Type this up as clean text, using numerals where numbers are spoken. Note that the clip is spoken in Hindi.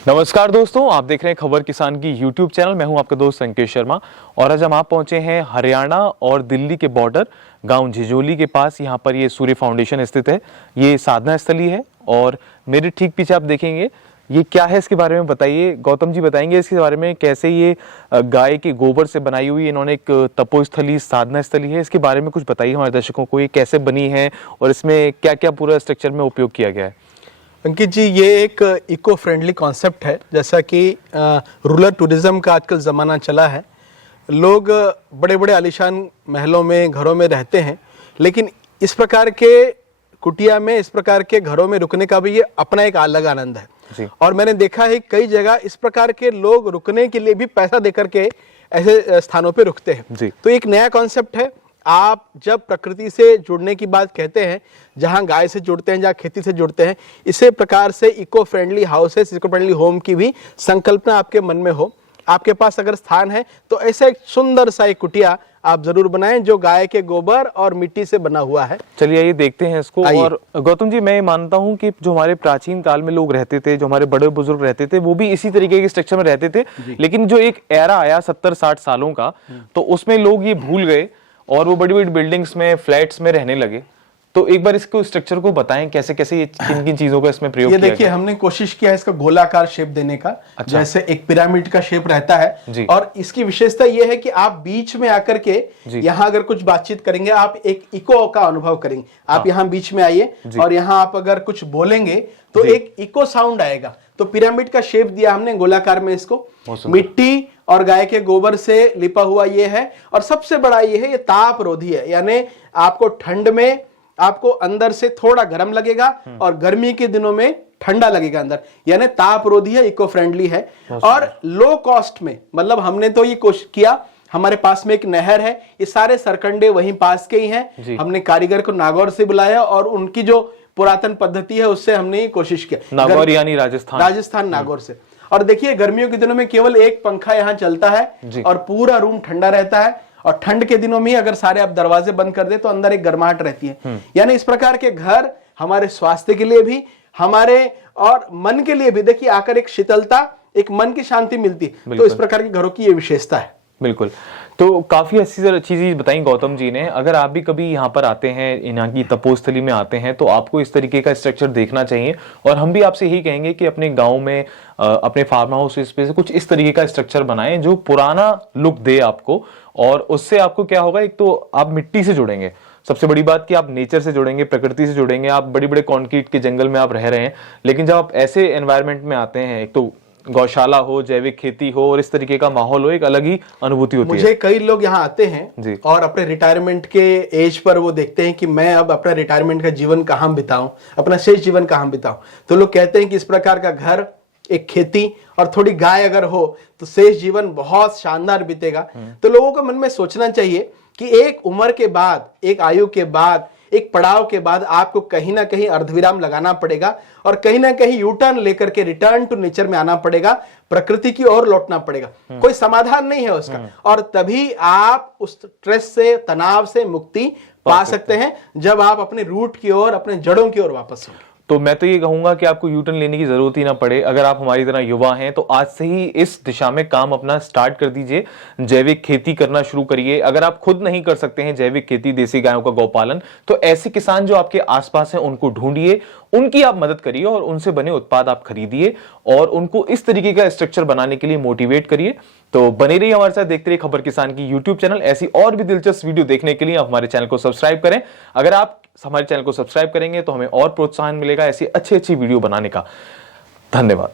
नमस्कार दोस्तों, आप देख रहे हैं खबर किसान की यूट्यूब चैनल। मैं हूं आपका दोस्त संकेश शर्मा और आज हम आप पहुंचे हैं हरियाणा और दिल्ली के बॉर्डर गांव झिझोली के पास। यहां पर ये सूर्य फाउंडेशन स्थित है। ये साधना स्थली है और मेरे ठीक पीछे आप देखेंगे ये क्या है, इसके बारे में बताइए। गौतम जी बताएंगे इसके बारे में, कैसे ये गाय के गोबर से बनाई हुई इन्होंने एक तपोस्थली साधना स्थली है। इसके बारे में कुछ बताइए हमारे दर्शकों को, ये कैसे बनी है और इसमें क्या क्या पूरा स्ट्रक्चर में उपयोग किया गया है। अंकित जी, ये एक इको फ्रेंडली कॉन्सेप्ट है। जैसा कि रूरल टूरिज्म का आजकल ज़माना चला है, लोग बड़े बड़े आलीशान महलों में, घरों में रहते हैं, लेकिन इस प्रकार के कुटिया में, इस प्रकार के घरों में रुकने का भी ये अपना एक अलग आनंद है जी। और मैंने देखा है कई जगह इस प्रकार के लोग रुकने के लिए भी पैसा देकर के ऐसे स्थानों पे रुकते हैं जी। तो एक नया कॉन्सेप्ट है। आप जब प्रकृति से जुड़ने की बात कहते हैं, जहां गाय से जुड़ते हैं, जहां खेती से जुड़ते हैं, इसी प्रकार से eco friendly houses, eco friendly home की भी संकल्पना आपके मन में हो। आपके पास अगर स्थान है तो ऐसा एक सुंदर सा एक कुटिया आप जरूर बनाएं जो गाय के गोबर और मिट्टी से बना हुआ है। चलिए ये देखते हैं इसको। और गौतम जी, मैं मानता हूं कि जो हमारे प्राचीन काल में लोग रहते थे, जो हमारे बड़े बुजुर्ग रहते थे, वो भी इसी तरीके के स्ट्रक्चर में रहते थे। लेकिन जो एक एरा आया 70-60 सालों का, तो उसमें लोग ये भूल गए और वो बड़ी बड़ी बिल्डिंग्स में, फ्लैट्स में रहने लगे। तो एक बार इसको स्ट्रक्चर को बताएं, कैसे कैसे ये किन किन चीजों का इसमें प्रयोग किया गया। ये देखिए, हमने कोशिश किया है इसका गोलाकार शेप देने का। अच्छा। जैसे एक पिरामिड का शेप रहता है और इसकी विशेषता ये है कि आप बीच में आकर के यहाँ अगर कुछ बातचीत करेंगे, आप एक इको का अनुभव करेंगे। आप यहाँ बीच में आइए और यहाँ आप अगर कुछ बोलेंगे तो एक इको साउंड आएगा। तो पिरामिड का शेप दिया हमने गोलाकार में इसको। मिट्टी और गाय के गोबर से लिपा हुआ ये है। और सबसे बड़ा ये है, ये ताप रोधी है, यानी आपको ठंड में आपको अंदर से थोड़ा गर्म लगेगा और गर्मी के दिनों में ठंडा लगेगा अंदर, यानी ताप रोधी है, इको फ्रेंडली है और लो कॉस्ट में। मतलब हमने तो ये कोशिश किया, हमारे पास में एक नहर है, ये सारे सरकंडे वहीं पास के ही हैं। हमने कारीगर को नागौर से बुलाया और उनकी जो पुरातन पद्धति है उससे हमने कोशिश किया। नागौर यानी राजस्थान नागौर से। और देखिए, गर्मियों के दिनों में केवल एक पंखा यहाँ चलता है और पूरा रूम ठंडा रहता है। और ठंड के दिनों में अगर सारे आप दरवाजे बंद कर दे तो अंदर एक गर्माहट रहती है। यानी इस प्रकार के घर हमारे स्वास्थ्य के लिए भी, हमारे और मन के लिए भी, देखिए आकर एक शीतलता, एक मन की शांति मिलती है। तो इस प्रकार के घरों की ये विशेषता है। बिल्कुल। तो काफी अच्छी चीज बताई गौतम जी ने। अगर आप भी कभी यहाँ पर आते हैं, यहाँ की तपोस्थली में आते हैं, तो आपको इस तरीके का स्ट्रक्चर देखना चाहिए। और हम भी आपसे यही कहेंगे कि अपने गांव में, अपने फार्म हाउस पे से कुछ इस तरीके का स्ट्रक्चर बनाएं जो पुराना लुक दे आपको। और उससे आपको क्या होगा, एक तो आप मिट्टी से जुड़ेंगे, सबसे बड़ी बात कि आप नेचर से जुड़ेंगे, प्रकृति से जुड़ेंगे। आप बड़ी बड़े कंक्रीट के जंगल में आप रह रहे हैं, लेकिन जब आप ऐसे एनवायरनमेंट में आते हैं, एक तो गौशाला हो, जैविक खेती हो और इस तरीके का माहौल हो, एक अलग ही अनुभूति होती है। मुझे कई लोग यहाँ आते हैं और अपने रिटायरमेंट के एज पर वो देखते हैं कि मैं अब अपना रिटायरमेंट का जीवन कहाँ बिताऊं, अपना शेष जीवन कहाँ बिताऊं। तो लोग कहते हैं कि इस प्रकार का घर, एक खेती और थोड़ी गाय अगर हो तो शेष जीवन बहुत शानदार बीतेगा। तो लोगों को मन में सोचना चाहिए कि एक उम्र के बाद, एक आयु के बाद, एक पड़ाव के बाद आपको कहीं ना कहीं अर्धविराम लगाना पड़ेगा और कहीं ना कहीं यू टर्न लेकर के रिटर्न टू नेचर में आना पड़ेगा, प्रकृति की ओर लौटना पड़ेगा। कोई समाधान नहीं है उसका। और तभी आप उस स्ट्रेस से, तनाव से मुक्ति पा सकते हैं जब आप अपने रूट की ओर, अपने जड़ों की ओर वापस होंगे। तो मैं तो ये कहूंगा कि आपको यू टर्न लेने की जरूरत ही ना पड़े। अगर आप हमारी तरह युवा हैं तो आज से ही इस दिशा में काम अपना स्टार्ट कर दीजिए। जैविक खेती करना शुरू करिए। अगर आप खुद नहीं कर सकते हैं जैविक खेती, देसी गायों का गौपालन, तो ऐसे किसान जो आपके आसपास हैं उनको ढूंढिए, उनकी आप मदद करिए और उनसे बने उत्पाद आप खरीदिए और उनको इस तरीके का स्ट्रक्चर बनाने के लिए मोटिवेट करिए। तो बने रहिए हमारे साथ, देखते रहिए खबर किसान की यूट्यूब चैनल। ऐसी और भी दिलचस्प वीडियो देखने के लिए आप हमारे चैनल को सब्सक्राइब करें। अगर आप हमारे चैनल को सब्सक्राइब करेंगे तो हमें और प्रोत्साहन मिलेगा ऐसी अच्छी वीडियो बनाने का। धन्यवाद।